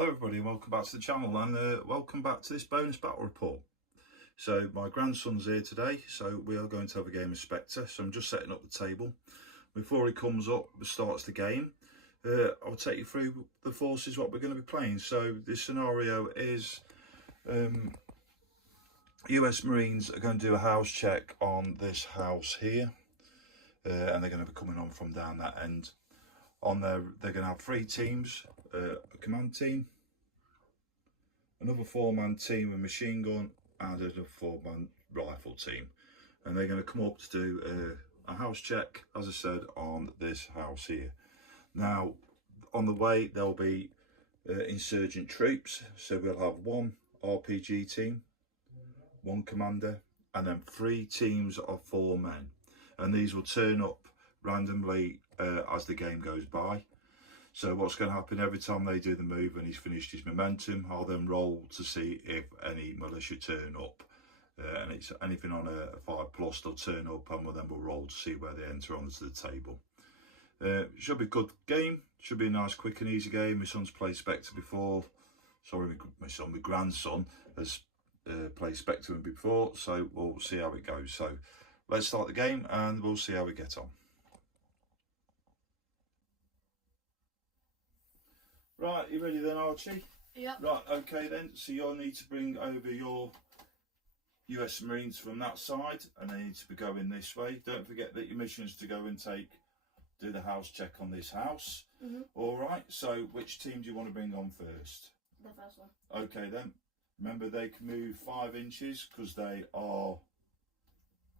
Hello everybody and welcome back to the channel, and welcome back to this bonus battle report. So my grandson's here today, so we are going to have a game of Spectre. So I'm just setting up the table. Before he comes up and starts the game, I'll take you through the forces what we're going to be playing. So this scenario is US Marines are going to do a house check on this house here, and they're going to be coming on from down that end. On there they're going to have 3 teams, a command team, another 4-man team with machine gun, and another 4-man rifle team, and they're going to come up to do a house check, as I said, on this house here. Now on the way there'll be insurgent troops, so we'll have 1 RPG team, 1 commander, and then 3 teams of 4 men, and these will turn up randomly as the game goes by. So what's going to happen every time they do the move and he's finished his momentum, I'll then roll to see if any militia turn up, and it's anything on a 5+, they'll turn up, and then we'll roll to see where they enter onto the table. Should be a good game, should be a nice quick and easy game. My son's played Spectre before, sorry, my grandson has played Spectre before, so we'll see how it goes. So let's start the game and we'll see how we get on. Right, you ready then, Archie? Yep. Right, okay then, so you'll need to bring over your US Marines from that side, and they need to be going this way. Don't forget that your mission is to go and do the house check on this house. Alright, so which team do you want to bring on first? The first one. Okay then, remember they can move 5 inches because they are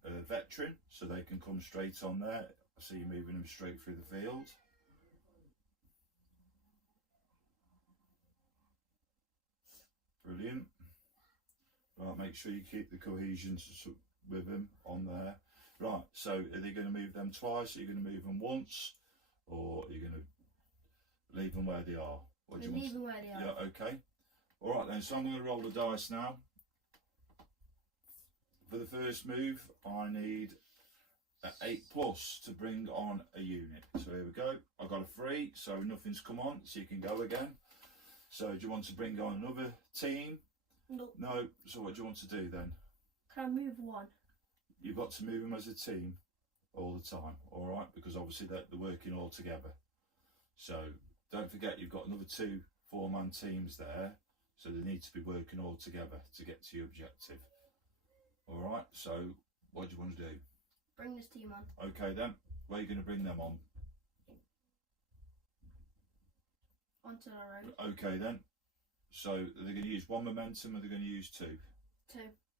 a veteran, so they can come straight on there. I see you moving them straight through the field. Brilliant. Right, make sure you keep the cohesion with them on there. Right, so are they going to move them twice? Are you going to move them once? Or are you going to leave them where they are? What do you want? Leave them where they are. Yeah, okay. All right then, so I'm going to roll the dice now. For the first move, I need an 8+ to bring on a unit. So here we go. I've got a 3, so nothing's come on, so you can go again. So do you want to bring on another team? No. No. So what do you want to do then? Can I move 1? You've got to move them as a team all the time, all right? Because obviously they're working all together. So don't forget you've got another 2 4-man teams there, so they need to be working all together to get to your objective. All right. So what do you want to do? Bring this team on. Okay then. Where are you going to bring them on? Onto the road. Okay then. So they're going to use 1 momentum, or they're going to use 2? 2.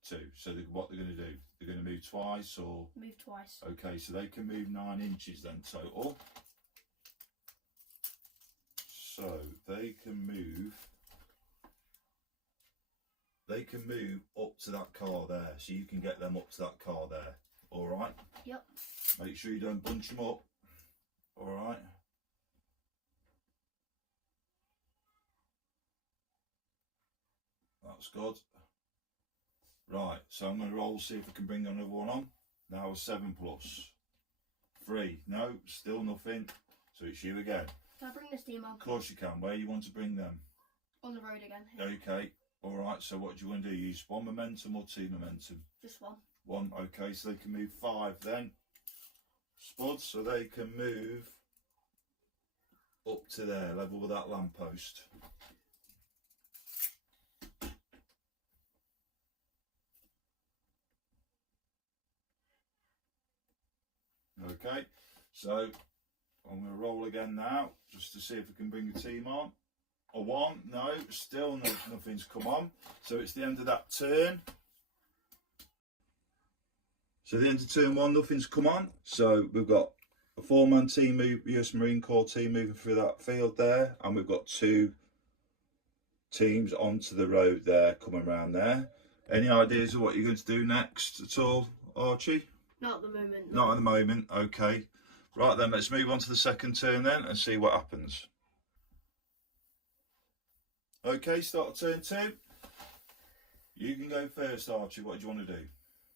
2. So what they're going to do? They're going to move twice, or? Move twice. Okay, so they can move 9 inches then total. So they can move up to that car there. So you can get them up to that car there. All right? Yep. Make sure you don't bunch them up. All right? That's good. Right, so I'm going to roll, see if I can bring another one on. Now a 7+. 3. No, still nothing. So it's you again. Can I bring this team on? Of course you can. Where you want to bring them? On the road again. Okay. All right, so what do you want to do? Use 1 momentum or 2 momentum? Just 1. 1, okay, so they can move 5 then. Spuds, so they can move up to there, level with that lamppost. Okay, so I'm going to roll again now, just to see if I can bring a team on. A 1, no, still nothing's come on. So it's the end of that turn. So the end of turn 1, nothing's come on. So we've got a 4-man team, US Marine Corps team moving through that field there, and we've got 2 teams onto the road there, coming around there. Any ideas of what you're going to do next at all, Archie? Not at the moment. Not at the moment, okay. Right then, let's move on to the second turn then and see what happens. Okay, start turn 2. You can go first, Archie. What do you want to do?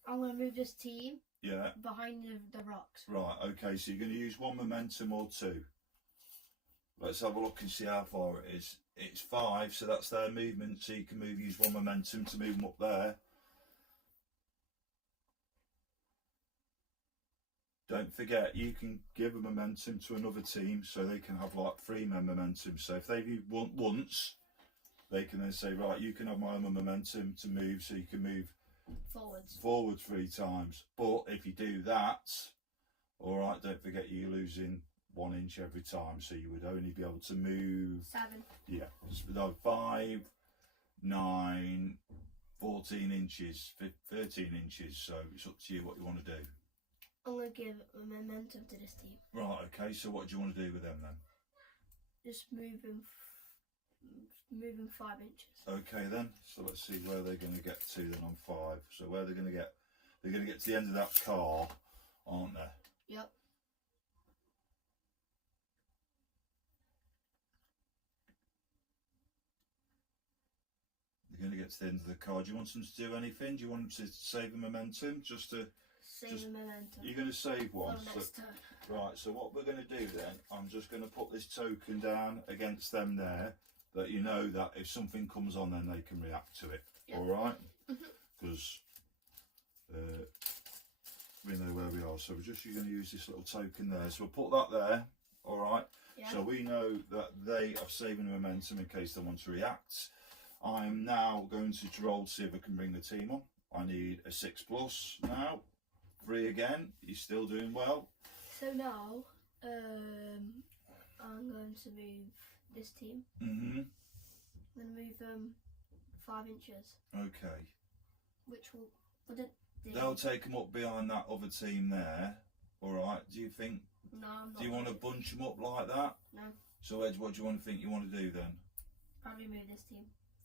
I'm going to move this team Yeah. behind the rocks. Right, okay, so you're going to use 1 momentum or 2? Let's have a look and see how far it is. It's 5, so that's their movement. So you can use 1 momentum to move them up there. Don't forget, you can give a momentum to another team, so they can have like 3 men momentum. So if they've used once, they can then say, right, you can have my momentum to move, so you can move forwards 3 times. But if you do that, all right, don't forget you're losing 1 inch every time, so you would only be able to move 7. Yeah, no, 5, 9, 14 inches, 13 inches. So it's up to you what you want to do. I'm going to give a momentum to this team. Right, okay, so what do you want to do with them then? Just moving 5 inches. Okay then, so let's see where they're going to get to then on 5. So where they're going to get to the end of that car, aren't they? Yep. They're going to get to the end of the car. Do you want them to do anything? Do you want them to save the momentum? Save the momentum. You're going to save one. For the next turn. Right, so what we're going to do then, I'm just going to put this token down against them there, that you know that if something comes on then they can react to it. Yep. All right? Because we know where we are. So we're just going to use this little token there. So we'll put that there, all right? Yeah. So we know that they are saving momentum in case they want to react. I'm now going to roll to see if I can bring the team on. I need a 6+ now. 3 again. He's still doing well. So now, I'm going to move this team. I'm going to move them 5 inches. Okay. Which will they'll take them up behind that other team there. All right. Do you think? No, I'm not. Do you want to bunch them up like that? No. So Ed, what do you want to think you want to do then? Probably move this team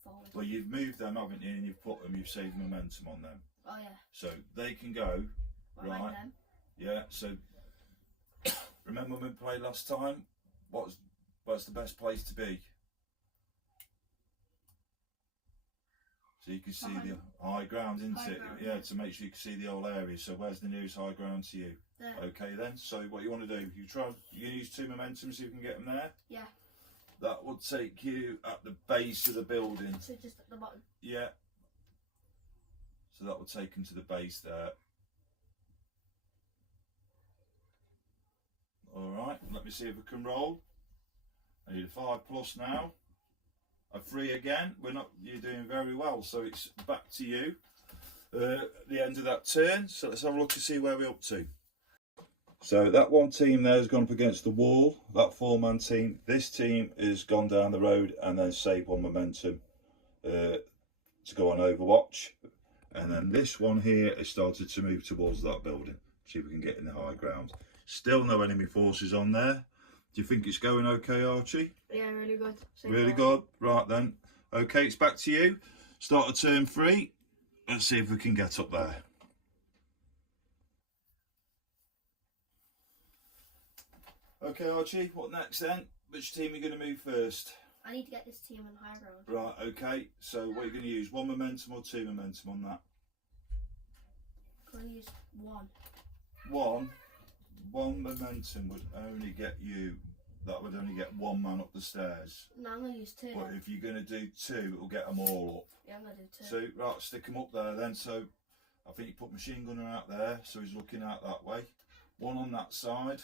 forward. Well, you've moved them, haven't you? And you've saved momentum on them. Oh yeah. So they can go. Right. Them. Yeah. So remember when we played last time? What's the best place to be? So you can see the high ground, isn't it? Yeah, to make sure you can see the whole area. So where's the nearest high ground to you? There. Okay then. So what you want to do? You can use 2 momentum so you can get them there. Yeah. That would take you at the base of the building. So just at the bottom. Yeah. So that would take them to the base there. All right, let me see if we can roll. I need a 5+ now. A 3 again. You're doing very well. So it's back to you. The end of that turn. So let's have a look to see where we're up to. So that one team there has gone up against the wall. That 4-man team. This team has gone down the road and then saved 1 momentum to go on Overwatch. And then this one here has started to move towards that building. See if we can get in the high ground. Still no enemy forces on there. Do you think it's going okay, Archie? Yeah, really good. Really good. Right then. Okay, it's back to you. Start of turn 3. Let's see if we can get up there. Okay, Archie, what next then? Which team are you going to move first? I need to get this team on high ground. Right, okay. So what are you going to use? 1 momentum or 2 momentum on that? I'm going to use 1. 1 momentum would only get you, that would only get 1 man up the stairs. No, I'm going to use 2. But if you're going to do 2, it'll get them all up. Yeah, I'm going to do 2. So, right, stick them up there then. So, I think you put machine gunner out there, so he's looking out that way. 1 on that side.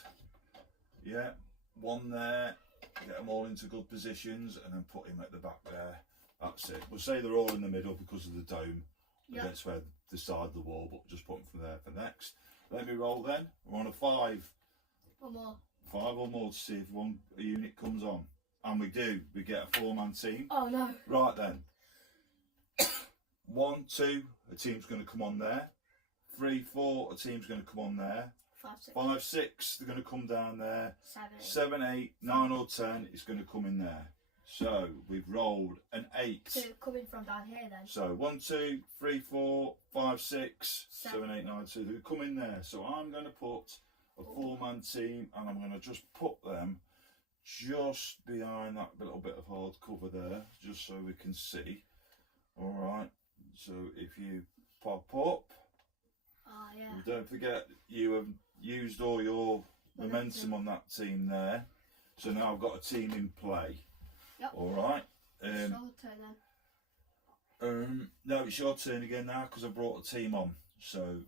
Yeah, 1 there. Get them all into good positions and then put him at the back there. That's it. We'll say they're all in the middle because of the dome. Yep. That's where the side of the wall, but just put them from there for next. Let me roll then. We're on a 5. 1 more. 5 or more to see if a unit comes on. And we do. We get a 4-man team. Oh no. Right then. 1, 2, a team's going to come on there. 3, 4, a team's going to come on there. 5, 6, they're going to come down there. 7, 8, 9 or 10 is going to come in there. So we've rolled an 8. So coming from down here then. So 1, 2, 3, 4, 5, 6, 7, 8, 9, 2. They come in there. So I'm going to put a 4-man team and I'm going to just put them just behind that little bit of hard cover there, just so we can see. All right. So if you pop up, yeah. Don't forget you have used all your momentum on that team there. So now I've got a team in play. Yep. All right. It's your turn then. No, it's your turn again now because I brought a team on. So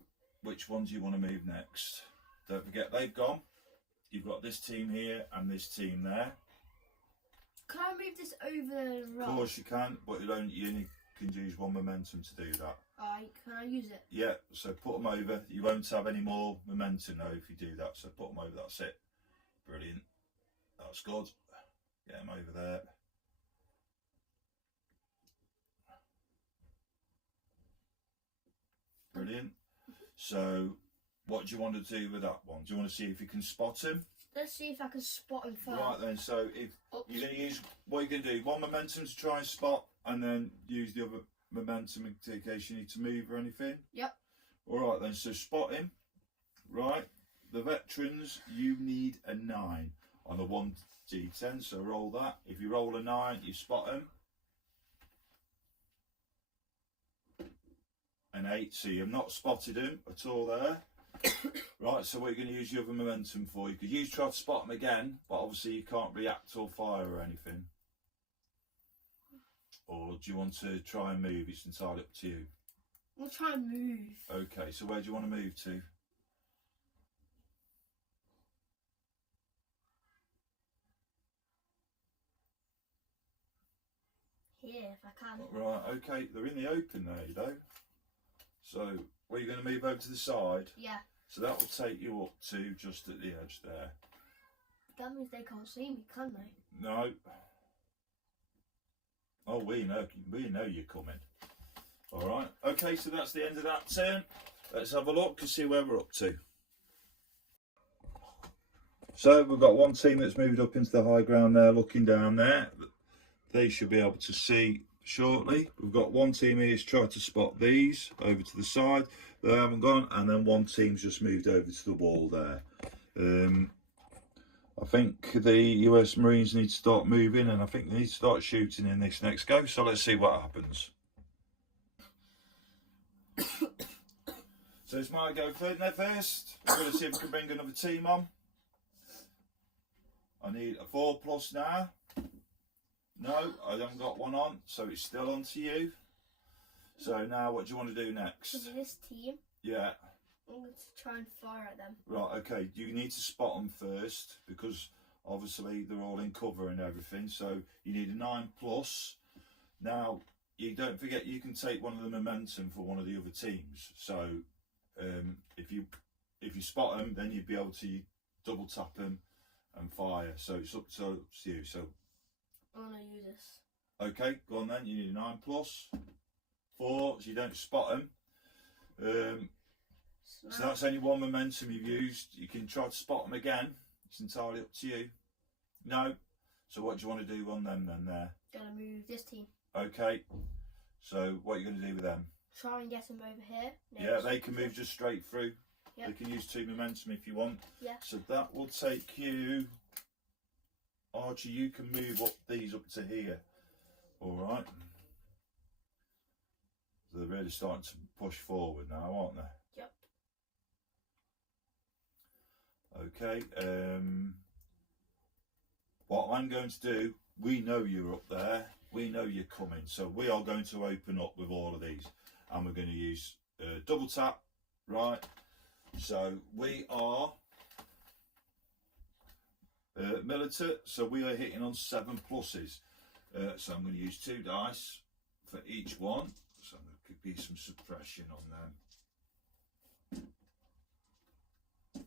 which one do you want to move next? Don't forget they've gone. You've got this team here and this team there. Can I move this over the rock? Of course you can, but you only can use one momentum to do that. Alright, can I use it? Yeah, so put them over. You won't have any more momentum though if you do that. So put them over, that's it. Brilliant. That's good. Get them over there. Brilliant. So what do you want to do with that one? Do you want to see if you can spot him? Let's see if I can spot him first. Right then, so if you're going to use, what you're going to do, one momentum to try and spot and then use the other momentum in case you need to move or anything? Yep. Alright then, so spot him. Right, the veterans, you need a 9 on a 1d10, so roll that. If you roll a 9, you spot him. An 8, so you've not spotted him at all there. Right, so what are you going to use your other momentum for? You could try to spot him again, but obviously you can't react or fire or anything. Or do you want to try and move? It's entirely up to you. We'll try and move. Okay, so where do you want to move to? Here, if I can. Right, okay, they're in the open there, you know. So, were you going to move over to the side? Yeah. So that will take you up to just at the edge there. That means they can't see me, can they? No. Oh, we know you're coming. All right. Okay, so that's the end of that turn. Let's have a look and see where we're up to. So we've got one team that's moved up into the high ground there, looking down there. They should be able to see shortly. We've got one team here who's tried to spot these over to the side. They haven't gone, and then one team's just moved over to the wall there. I think the US Marines need to start moving, and I think they need to start shooting in this next go. So let's see what happens. So it's my go first. We're going to see if we can bring another team on. I need a 4+ now. No, I haven't got one on, so it's still on to you. So now what do you want to do next? So this team, yeah. I'm going to try and fire at them. Right, okay, you need to spot them first because obviously they're all in cover and everything, so you need a 9+. Now, you don't forget you can take one of the momentum for one of the other teams. So if you spot them, then you'd be able to double tap them and fire. So it's up to you. So I'm going to use this. okay, go on then. You need a 9+. 4, so you don't spot them. So that's only one momentum you've used. You can try to spot them again. It's entirely up to you. No. So what do you want to do on them then there? Gonna move this team. Okay. So what are you going to do with them? Try and get them over here. Yeah, they can move just straight through. Yep. They can use 2 momentum if you want. Yeah. So that will take you, Archie, you can move up these up to here. Alright. They're really starting to push forward now, aren't they? Yep. Okay, what I'm going to do, we know you're up there, we know you're coming, so we are going to open up with all of these, and we're going to use double tap, right? So we are militant, so we are hitting on 7+. So I'm going to use 2 dice for each one, so there could be some suppression on them.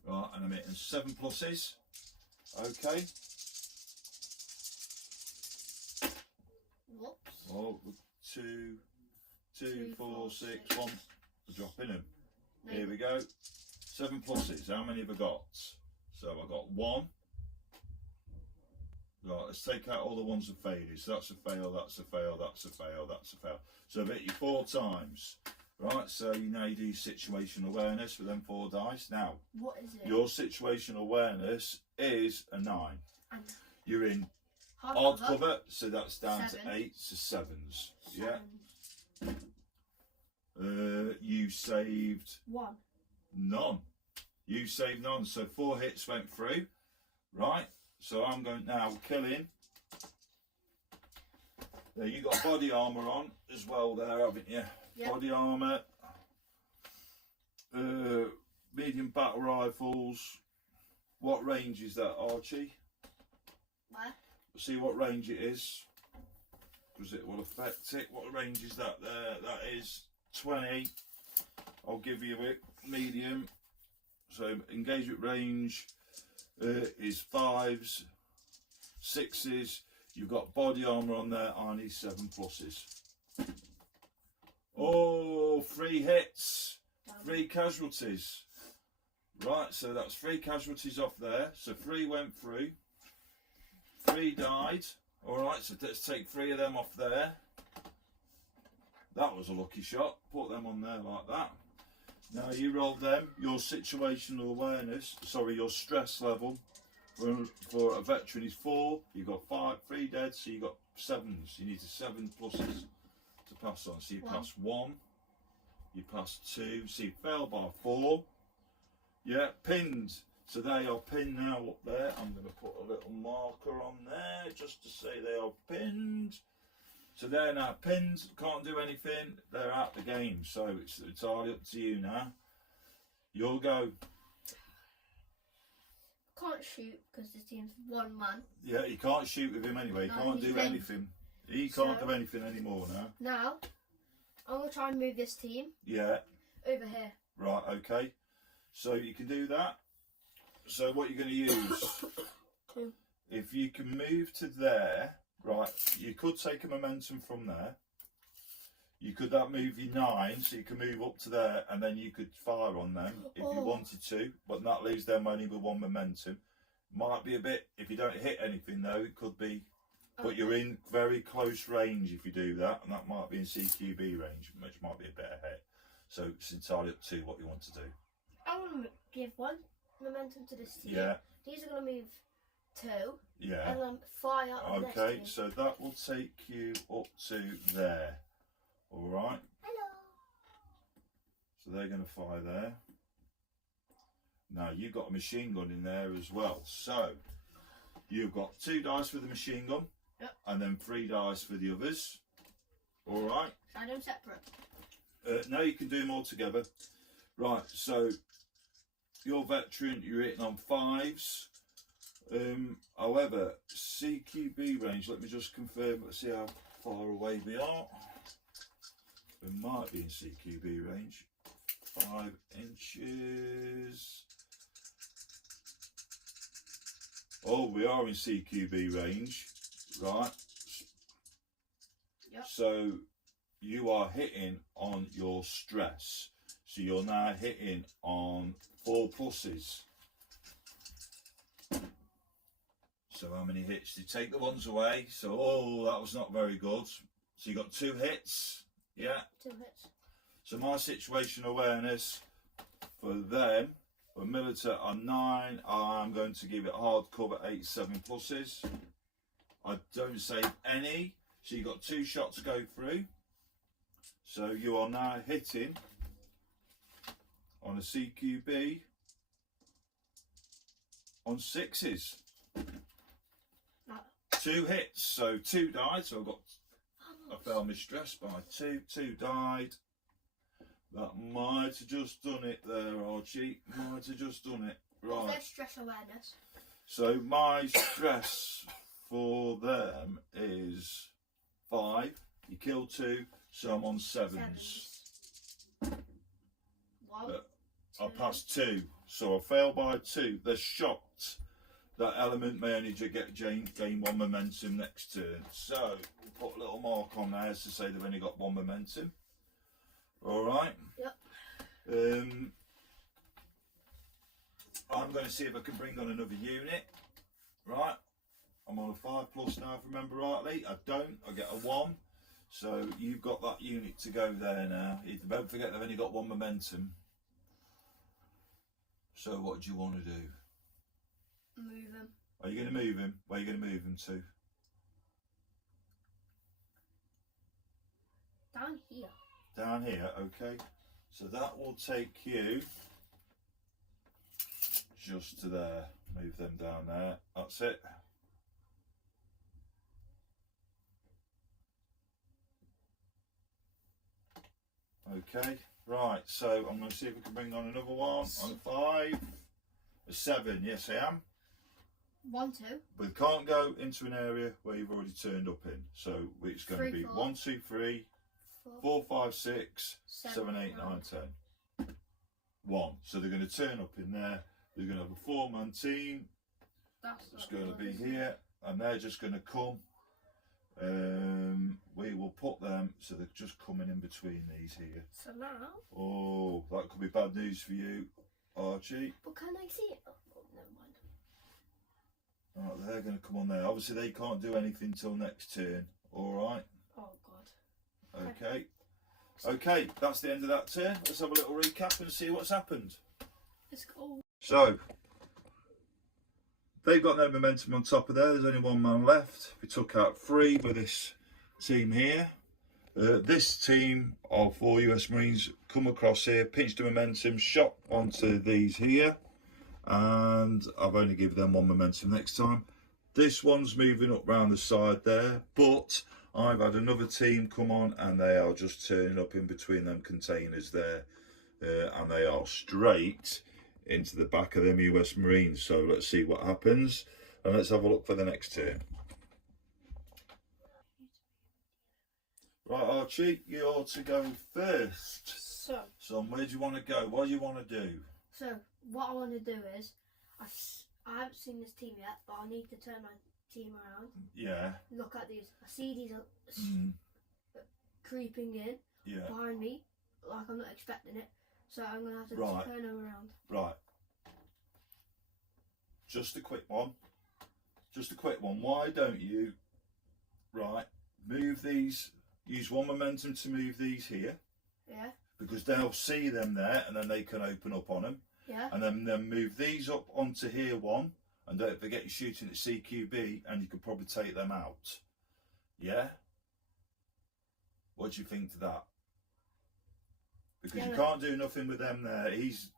Right, and I'm hitting 7+. Okay. Whoops. Oh, 2, 4, 6, 1. We're dropping them. No. Here we go. 7+. How many have I got? So I've got 1. Right, let's take out all the ones that faded. So that's a fail, that's a fail, that's a fail, that's a fail. So I've hit you 4 times. Right, so you now do situational awareness with them 4 dice. Now, what is it? Your situational awareness is a 9. And you're in hard cover, so that's down 7. To 8 to 7s. 7. Yeah. You saved 1. None. You saved none. So 4 hits went through. Right. So I'm going now killing. There, you got body armour on as well there, haven't you? Yep. Body armour. Medium battle rifles. What range is that, Archie? Where? See what range it is, because it will affect it. What range is that there? That is 20. I'll give you it. Medium. So engagement range is 5s, 6s. You've got body armour on there. I need 7 pluses. Oh, 3 hits, 3 casualties. Right, so that's 3 casualties off there. So 3 went through, 3 died. Alright, so let's take 3 of them off there. That was a lucky shot. Put them on there like that. Now you roll them. Your situational awareness, sorry, your stress level for a veteran is 4. You've got 3 dead, so you've got 7s. You need 7 pluses to pass on. So you pass 1, you pass 2, so you fail by 4. Yeah, pinned. So they are pinned now up there. I'm going to put a little marker on there just to say they are pinned. So they're now pinned, can't do anything, they're out the game. So it's entirely up to you now. You'll go. Can't shoot because this team's 1 man. Yeah, you can't shoot with him anyway. No, He can't do anything. He can't do anything anymore now. Now, I'm going to try and move this team. Yeah. Over here. Right, okay. So you can do that. So what you're going to use, if you can move to there, right, you could take a momentum from there. You could move your 9, so you can move up to there, and then you could fire on them if you wanted to, but that leaves them only with 1 momentum. Might be a bit, if you don't hit anything though, it could be, but you're in very close range if you do that, and that might be in CQB range, which might be a better hit. So it's entirely up to what you want to do. I want to give 1 momentum to this team. Yeah. These are going to move 2. Yeah. And then fire on this Okay, team. so that will take you up to there. All right. Hello. So they're going to fire there. Now you've got a machine gun in there as well. So you've got 2 dice for the machine gun. Yep. And then 3 dice for the others. All right. Should I do them separate? No, you can do them all together. Right, so your veteran, you're hitting on 5s. However, CQB range, let me just confirm, let's see how far away we are. We might be in CQB range. 5 inches. Oh, we are in CQB range, right? Yep. So you are hitting on your stress. So you're now hitting on 4 pluses. So how many hits? You take the ones away. So, oh, that was not very good. So you got 2 hits. Yeah. 2 hits. So my situation awareness for them, for military on 9, I'm going to give it hard cover 8, 7 pluses. I don't save any. So you got 2 shots to go through. So you are now hitting on a CQB on 6s. No. 2 hits, so 2 died. So I failed my stress by 2. 2 died. That might have just done it there, Archie. Might have just done it. Right. What's their stress awareness? So my stress for them is 5. You killed 2, so I'm on 7s. 1. I passed 2, so I failed by 2. They're shocked. That element may only gain 1 momentum next turn. So we'll put a little mark on there to say they've only got 1 momentum. All right. Yep. I'm going to see if I can bring on another unit. Right. I'm on a 5 plus now, if I remember rightly. I don't. I get a 1. So you've got that unit to go there now. Don't forget they've only got 1 momentum. So what do you want to do? Move him. Are you going to move him? Where are you going to move him to? Down here. Down here, okay. So that will take you just to there. Move them down there. That's it. Okay, right, so I'm going to see if we can bring on another one on a 5, a 7, yes I am. 1, 2. We can't go into an area where you've already turned up in, so it's going to be 4, 1, 2, 3, 4, 5, 6, 7, 8, 9, 10. 1, so they're going to turn up in there, they're going to have a 4-man team, that's going to be here, and they're just going to come. We will put them, so they're just coming in between these here. So now. Oh, that could be bad news for you, Archie. But can I see it? Oh, never mind. Right, they're going to come on there. Obviously, they can't do anything till next turn. All right. Oh God. Okay. Okay, that's the end of that turn. Let's have a little recap and see what's happened. Let's go. So, they've got no momentum on top of there. There's only 1 man left. We took out 3 with this team here. This team of 4 US Marines come across here, pinched the momentum, shot onto these here, and I've only given them 1 momentum next time. This one's moving up round the side there, but I've had another team come on and they are just turning up in between them containers there, and they are straight into the back of them US Marines. So let's see what happens, and let's have a look for the next turn. Right, Archie, you ought to go first. So where do you want to go? What do you want to do? So what I want to do is, I haven't seen this team yet, but I need to turn my team around. Yeah. Look at these. I see these creeping in behind me, like I'm not expecting it. So I'm going to have to turn them around. Right. Just a quick one. Why don't you, move these, use 1 momentum to move these here. Yeah. Because they'll see them there and then they can open up on them. Yeah. And then move these up onto here 1. And don't forget you're shooting at CQB and you could probably take them out. Yeah? What do you think to that? Because you can't do nothing with them there. He's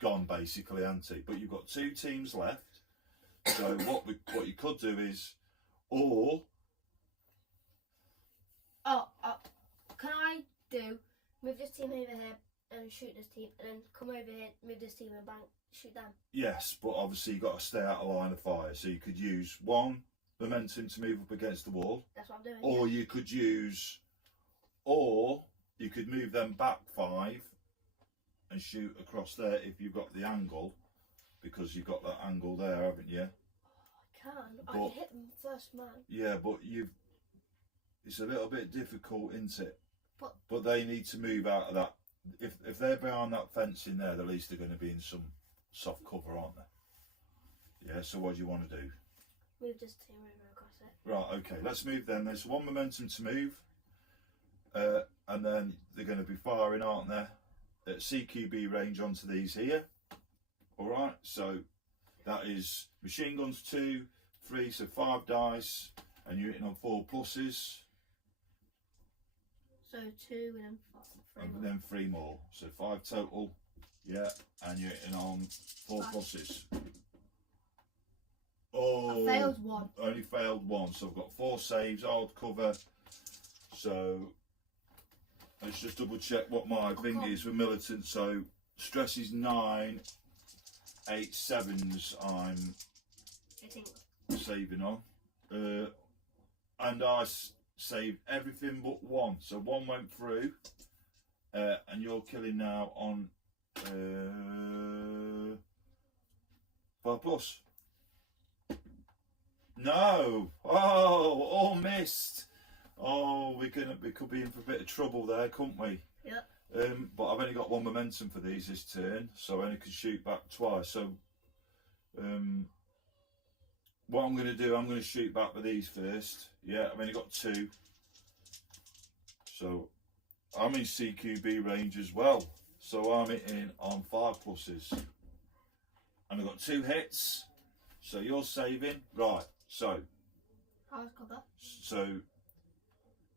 gone basically, hasn't he? But you've got 2 teams left. So what you could do is, or can I move this team over here and shoot this team, and then come over here, move this team and bang, shoot them? Yes, but obviously you've got to stay out of line of fire. So you could use 1 momentum to move up against the wall. That's what I'm doing. Or you could use, you could move them back 5 and shoot across there if you've got the angle, because you've got that angle there, haven't you? I can hit them first man. Yeah, but it's a little bit difficult, isn't it? But they need to move out of that. If they're behind that fence in there, at least they're going to be in some soft cover, aren't they? Yeah, so what do you want to do? Move this team over across it. Right, okay, let's move then. There's 1 momentum to move. And then they're going to be firing, aren't they, at CQB range onto these here. Alright, so that is machine guns 2, 3, so 5 dice, and you're hitting on 4 pluses. So 2 and then 3 and then 3 more, so 5 total. Yeah, and you're hitting on 4 pluses. Oh, I failed 1. Only failed 1, so I've got 4 saves, hard cover. So let's just double check what my thing is with militant. So stress is 9, 8 7s I'm saving on. And I saved everything but 1. So 1 went through. And you're killing now on 5 plus. No! Oh, all missed. Oh, we could be in for a bit of trouble there, couldn't we? Yeah. But I've only got 1 momentum for these this turn, so I only could shoot back twice. So, what I'm going to do, I'm going to shoot back with these first. Yeah, I've only got 2. So, I'm in CQB range as well. So I'm hitting on 5 pluses. And I've got 2 hits. So you're saving. Right, so. How's cover? So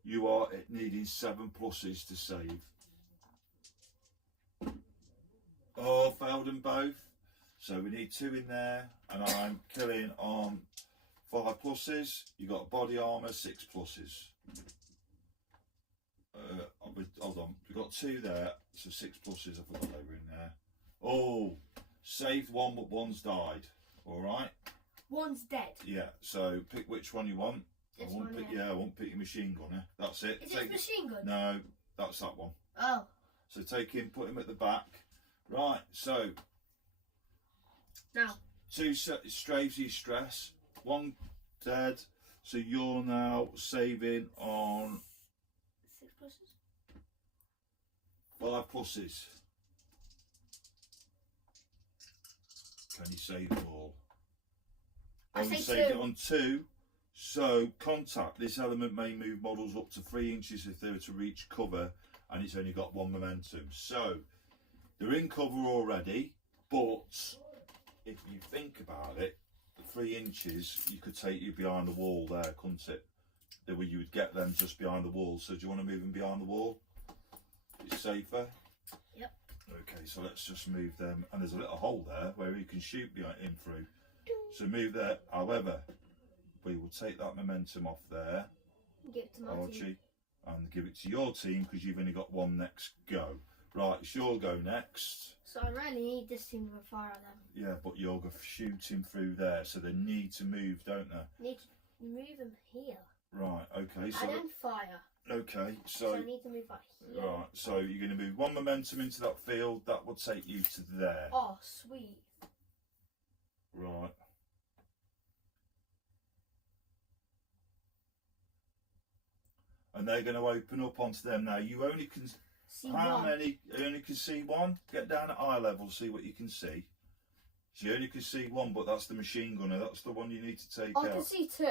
you are needing 7 pluses to save. Oh, failed them both. So we need 2 in there, and I'm killing on 5 pluses. You got body armor, 6 pluses. Hold on, we've got 2 there, so 6 pluses. I forgot they were in there. Oh, saved 1, but 1's died. All right. 1's dead. Yeah. So pick which one you want. This I won't one, pick. yeah. Yeah, I won't pick your machine gunner. That's it. Is it machine gun? No, that's that one. Oh. So take him, put him at the back. Right. So. Now. 2 straves you stress. 1 dead. So you're now saving on 6 pluses. 5 pluses. Can you save it all? I Only say saved 2. it on 2. So contact. This element may move models up to 3 inches if they were to reach cover, and it's only got 1 momentum. So they're in cover already, but if you think about it, the 3 inches you could take you behind the wall there, couldn't it? Where you would get them just behind the wall. So do you want to move them behind the wall? It's safer. Yep. Okay, so let's just move them, and there's a little hole there where you can shoot in through. So move there. However, we will take that momentum off there, Give it to my Archie, team. and give it to your team because you've only got 1 next go. Right, it's your go next. So I really need this team to fire at them. Yeah, but you're shooting through there, so they need to move, don't they? Need to move them here. Right. Okay. So and then fire. okay. So I need to move like here. Right. So you're going to move 1 momentum into that field. That will take you to there. Oh, sweet. Right. And they're going to open up onto them now. You only can See how 1. many? You only can see 1. Get down at eye level, see what you can see. So you only can see 1, but that's the machine gunner. That's the one you need to take I out. can see 2.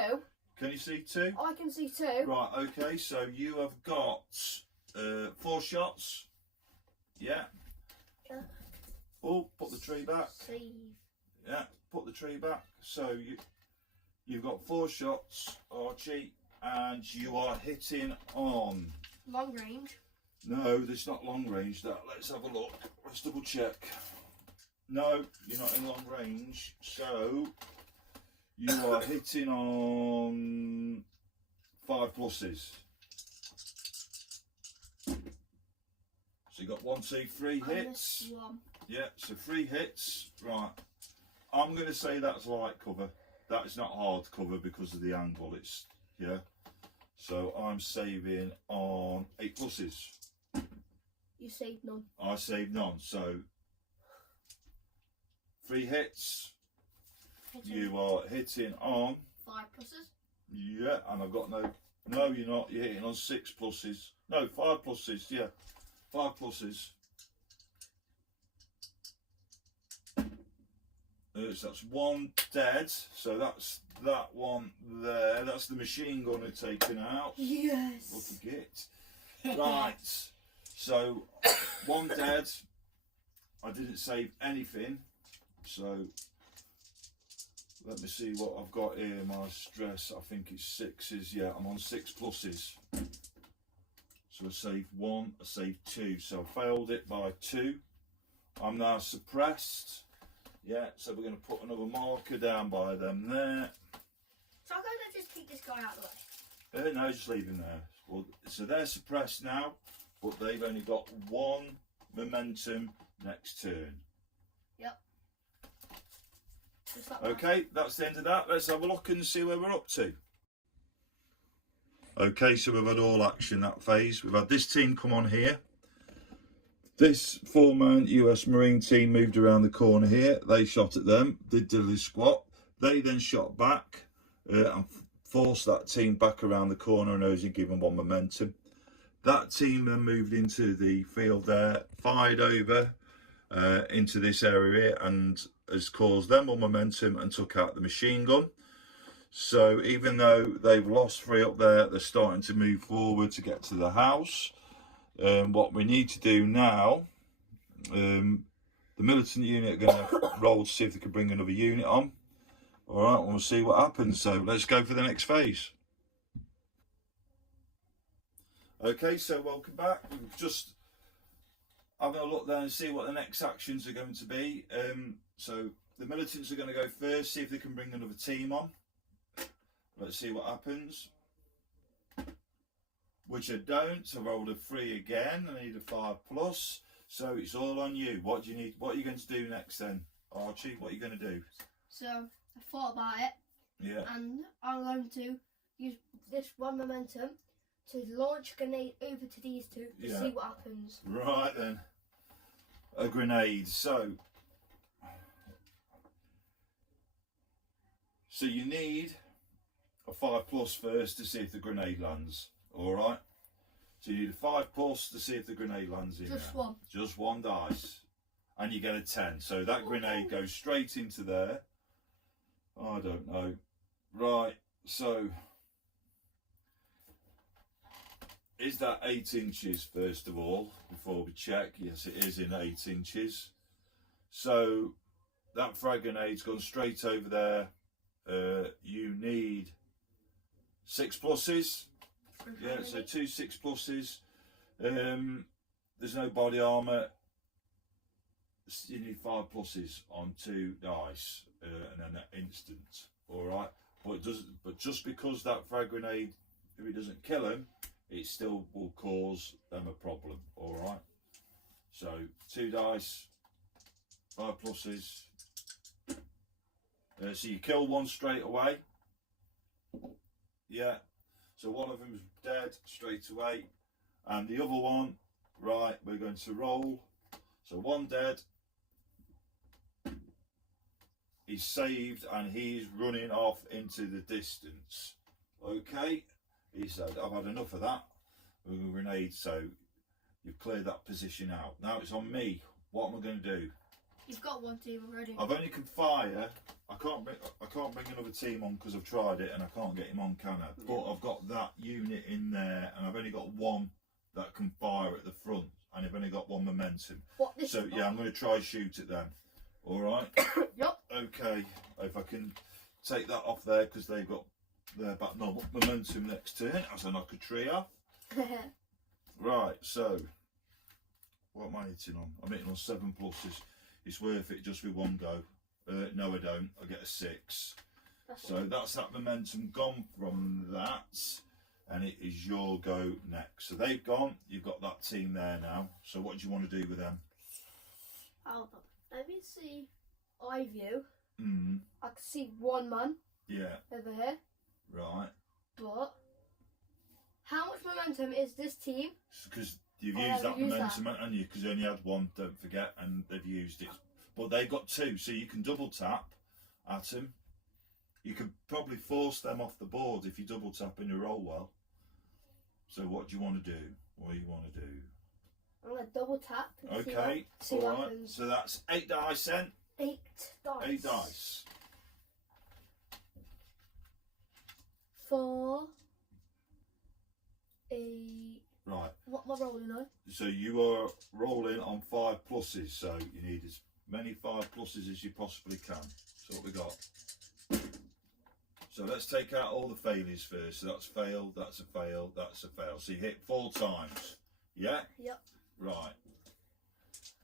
Can you see 2? I can see 2. Right. Okay. So you have got 4 shots. Yeah. Oh, put the tree back. Save. Yeah, put the tree back. So you've got 4 shots, Archie, and you are hitting on. Long range. No, there's not long range. That. Let's have a look. Let's double check. No, you're not in long range. So you are hitting on 5 pluses. So you got 1, 2, 3 hits. One. Yeah, so 3 hits. Right. I'm going to say that's light cover. That is not hard cover because of the angle. It's, yeah. So I'm saving on 8 pluses. You saved none. I saved none. So 3 hits. You are hitting on 5 pluses. Yeah, and I've got no you're not, you're hitting on 6 pluses. No, 5 pluses, yeah. 5 pluses. So that's 1 dead, so that's that one there. That's the machine gunner taken out. Yes. What a git. Right, so 1 dead. I didn't save anything, so let me see what I've got here. My stress, I think it's 6s. Yeah, I'm on 6 pluses. So I saved 1, I saved 2. So I failed it by 2. I'm now suppressed. Yeah, so we're going to put another marker down by them there. So I'm going to just keep this guy out of the way. No, just leave him there. Well, so they're suppressed now, but they've only got 1 momentum next turn. Yep. Just like Okay, that's the end of that. Let's have a look and see where we're up to. Okay, so we've had all action that phase. We've had this team come on here. This 4-man US Marine team moved around the corner here. They shot at them, did diddly squat. They then shot back and forced that team back around the corner and only given 1 momentum. That team then moved into the field there, fired over into this area and has caused them 1 momentum and took out the machine gun. So even though they've lost 3 up there, they're starting to move forward to get to the house. What we need to do now, the militant unit are going to roll to see if they can bring another unit on. All right, we'll see what happens. So let's go for the next phase. Okay, so welcome back. We've just having a look there and see what the next actions are going to be. So the militants are going to go first, see if they can bring another team on. Let's see what happens. Which I don't. I rolled a 3 again. I need a 5+. So it's all on you. What do you need? What are you going to do next then, Archie? What are you going to do? So I thought about it. Yeah. And I'm going to use this one momentum to launch a grenade over to these two to see what happens. Right then. A grenade. So you need a 5+ first to see if the grenade lands. Alright? So you need a 5+ to see if the grenade lands in. Just there. one. Just one dice. And you get a 10. So that grenade goes straight into there. I don't know. Right, so is that 8 inches first of all, before we check? Yes, it is in 8 inches. So that frag grenade's gone straight over there. You need 6+. Yeah, so 2 6+. There's no body armour. You need 5+ on 2 dice, and then that instant. All right, but it doesn't. But just because that frag grenade, if it doesn't kill him, it still will cause them a problem. All right. So 2 dice, 5+. So you kill one straight away. Yeah. So one of them's dead straight away, and the other one, right? We're going to roll. So one dead. He's saved and he's running off into the distance. Okay, he said, I've had enough of that. With a grenade, so you've cleared that position out. Now it's on me. What am I going to do? You've got one team already. I've only can fire. I can't bring another team on because I've tried it and I can't get him on, can I? Yeah. But I've got that unit in there and I've only got one that can fire at the front and I've only got one momentum. What, this so yeah, I'm going to try shoot at them. All right. Yep. Okay. If I can take that off there because they've got their back normal momentum next turn as I knock a tree off. Right. So what am I hitting on? I'm hitting on 7+. It's worth it just with one go. No, I don't. I get a 6. So that's that momentum gone from that, and it is your go next. So they've gone. You've got that team there now. So what do you want to do with them? Let me see. Eye view. Mm. I can see one man. Yeah. Over here. Right. But how much momentum is this team? Because you've used that momentum, haven't you? Because you only had one, don't forget, and they've used it. But they've got 2, so you can double tap at them. You could probably force them off the board if you double tap and you roll well. So what do you want to do? What do you want to do? I'm going to double tap. Okay, alright. So that's 8 dice then. 8 dice. 8 dice. 4, 8. Right. What am I rolling on? So you are rolling on 5+, so you need as many 5+ as you possibly can. So what we got? So let's take out all the failures first. So that's failed, that's a fail, that's a fail. So you hit 4 times. Yeah? Yep. Right.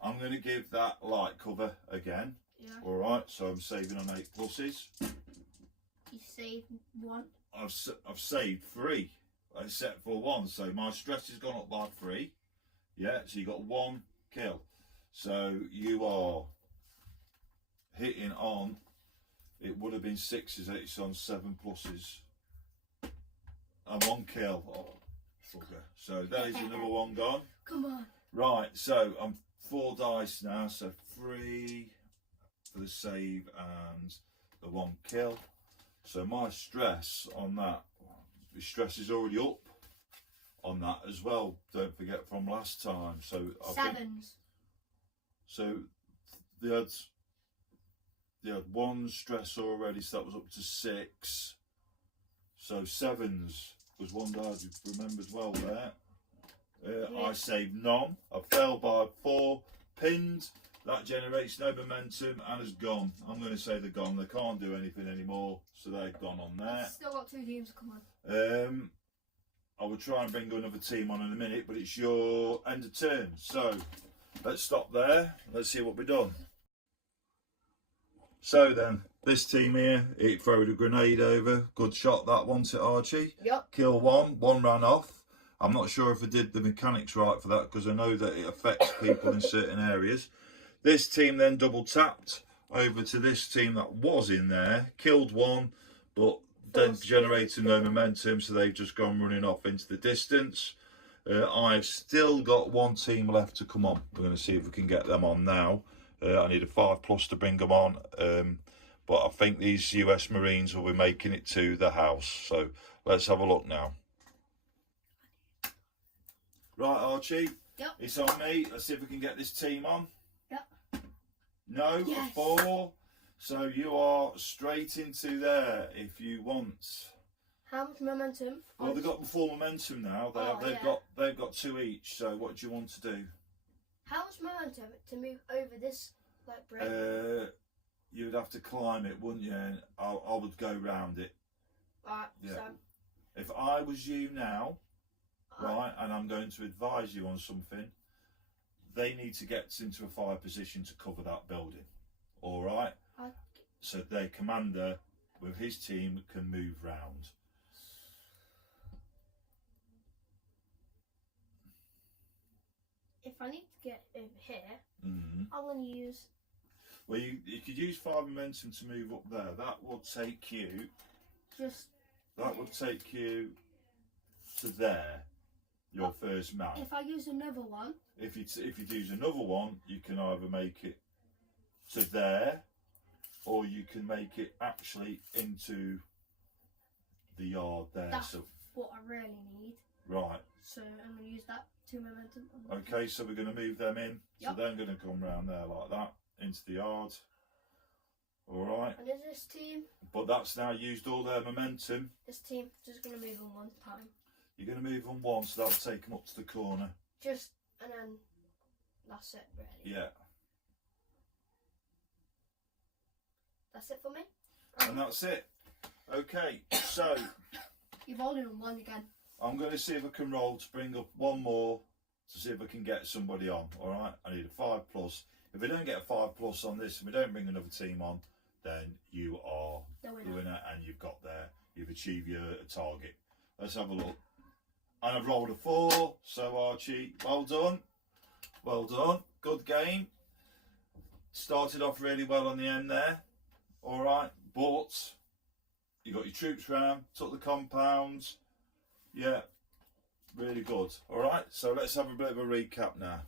I'm going to give that light cover again. Yeah. Alright, so I'm saving on 8+. You saved 1. I've saved 3. Except for 1, so my stress has gone up by 3. Yeah, so you got 1 kill. So you are hitting on, it would have been 6s, it's on 7+. And 1 kill. Oh, bugger. So that is another 1 gone. Come on. Right, so I'm 4 dice now, so 3 for the save and the 1 kill. So my stress on that, the stress is already up on that as well. Don't forget from last time. So 7s. So they had 1 stress already, so that was up to 6. So 7s was 1 die you remembered well there. I saved none. I fell by 4, pinned. That generates no momentum and has gone. I'm going to say they're gone. They can't do anything anymore, so they've gone on there. Still got 2 teams. Come on. I will try and bring another team on in a minute, but it's your end of turn. So let's stop there. Let's see what we've done. So then, this team here, it throwed a grenade over. Good shot that, wasn't it, Archie? Yep. Kill one ran off. I'm not sure if I did the mechanics right for that because I know that it affects people in certain areas. This team then double tapped over to this team that was in there, killed one, but then generated no momentum, so they've just gone running off into the distance. I've still got one team left to come on. We're going to see if we can get them on now. I need a 5+ to bring them on, but I think these US Marines will be making it to the house. So let's have a look now. Right, Archie. Yep. It's on me. Let's see if we can get this team on. Yep. No, yes. 4. So you are straight into there if you want. How much momentum? Well, they've got the full momentum now. They've got 2 each. So what do you want to do? How much momentum to move over this bridge? You would have to climb it, wouldn't you? And I would go round it. Right. Yeah. So. If I was you now, right, and I'm going to advise you on something, they need to get into a fire position to cover that building. All right. So their commander with his team can move round. If I need to get over here, I'm going to use... Well, you could use 5 momentum to move up there. That will take you... That would take you to there, your first map. If I use another one... If you use another one, you can either make it to there, or you can make it actually into the yard there. That's what I really need. Right. So I'm going to use that 2 momentum. Okay, so we're going to move them in. Yep. So they're going to come round there like that, into the yard. All right. And is this team? But that's now used all their momentum. This team just going to move on one time. You're going to move on one, so that'll take them up to the corner. And then that's it, really. Yeah. That's it for me. And that's it. Okay, so You've only on one again. I'm going to see if I can roll to bring up one more to see if I can get somebody on. All right, I need a 5+. If we don't get a 5+ on this and we don't bring another team on, then you are the winner and you've achieved your target. Let's have a look. And I've rolled a 4, so Archie, well done. Well done. Good game. Started off really well on the end there. All right, but you got your troops round, took the compounds. Yeah, really good. All right, so let's have a bit of a recap now.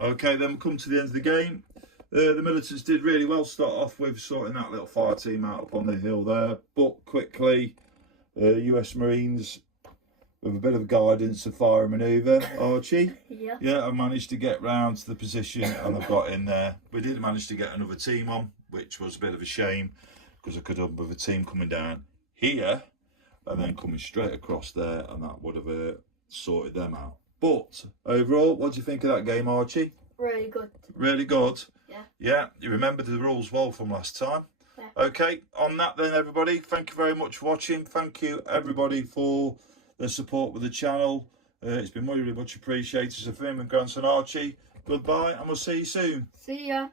Okay, then we come to the end of the game. The militants did really well to start off with, sorting that little fire team out up on the hill there, but quickly US Marines, with a bit of guidance of fire and manoeuvre, Archie. Yeah, I managed to get round to the position and I got in there. We did manage to get another team on, which was a bit of a shame because I could have with a team coming down here and then coming straight across there, and that would have sorted them out. But overall, what do you think of that game, Archie? Really good. Really good? Yeah. Yeah, you remember the rules well from last time. Yeah. Okay, on that then, everybody, thank you very much for watching. Thank you, everybody, for the support with the channel. It's been really much appreciated. So, from Grandson Archie, goodbye, and we'll see you soon. See ya.